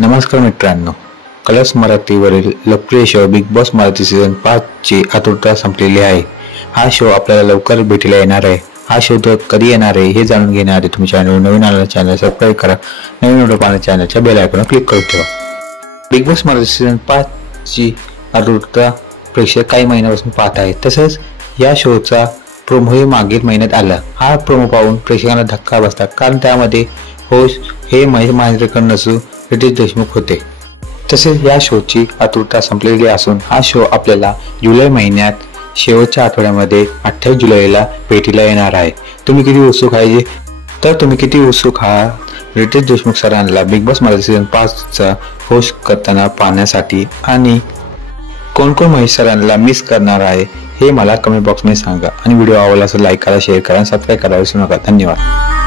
नमस्कार मित्रांनो, कलर्स मराठीवरील लोकप्रिय show big boss Marathi season 5 ची आतुरता संपलेली आहे। हा शो आपल्याला लवकर भेटीला येणार आहे। हा शो कधी येणार आहे हे जाणून घेण्याआधी तुम्ही चॅनल नवीन आलेला चॅनल सबस्क्राइब करा। नवीन व्हिडिओ पाहण्यासाठी चॅनलच्या बेल आयकॉनवर क्लिक करून ठेवा। बिग बॉस मराठी सीझन 5 ची आतुरता प्रेक्षक काही महिन्यापासून पाहत आहेत। तसेच या शोचा प्रोमोही मागील महिन्यात आला। हा प्रोमो पाहून प्रेक्षकांना धक्का बसला, कारण त्यामध्ये होस्ट हे महेश मांजरेकर नसून रितेश देशमुख होते। तसेच या शोची आतुरता संपलेली असून हा शो आपल्याला जुलै महिन्यात शेवटच्या आठवड्यामध्ये 28 जुलैला भेटीला येणार आहे। तुम्ही किती उत्सुक आहात रितेश देशमुख सरांना बिग बॉस मराठी सीझन 5 चा होस्ट करताना पाहण्यासाठी, आणि कोण कोण महेश सरांना मिस करणार आहे हे मला कमेंट बॉक्स मध्ये सांगा। आणि व्हिडिओ आवडला असेल लाईक करा, शेअर करा, सबस्क्राइब करा विसरू नका। धन्यवाद।